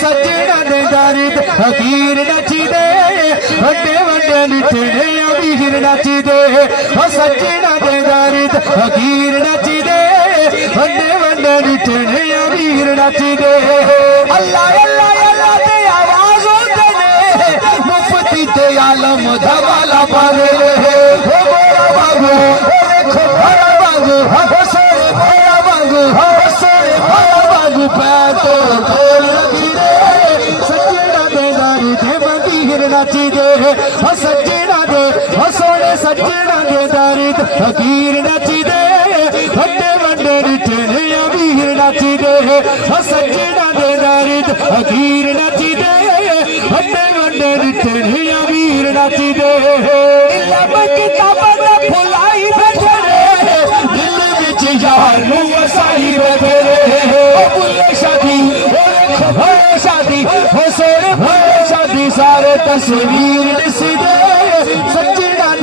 सजना दे दारी ते फकीर नचदे वड्डे वड्डे निठड़े अमीर नचदे सजना दे दारी ते फकीर नचदे वड्डे वड्डे निठड़े अमीर नचदे अल्लाह अल्लाह अल्लाह ते आवाज होते ने मुफ्ती ते आलम धवाला पावे हो मोरा बाबू देखो भरा बाबू हो सोरे भरा बाबू हो सोरे भरा बाबू पैतो खोल लगी रे सजना दे दारी ते फकीर नचदे सजना दे सोने सजना दे दारी ते फकीर नचदे वड्डे वड्डे निठड़े अमीर नचदे सजना दे दारी ते फकीर नचदे वड्डे वड्डे निठड़े अमीर नचदे इल्म किताबां दा फुलाई बैठे रे दिल विच यार नू वसाई बैठे रे ओ बुल्ले शादी ओ देखो होए शादी हो सोने होए शादी सारे तस्वीर दिसदे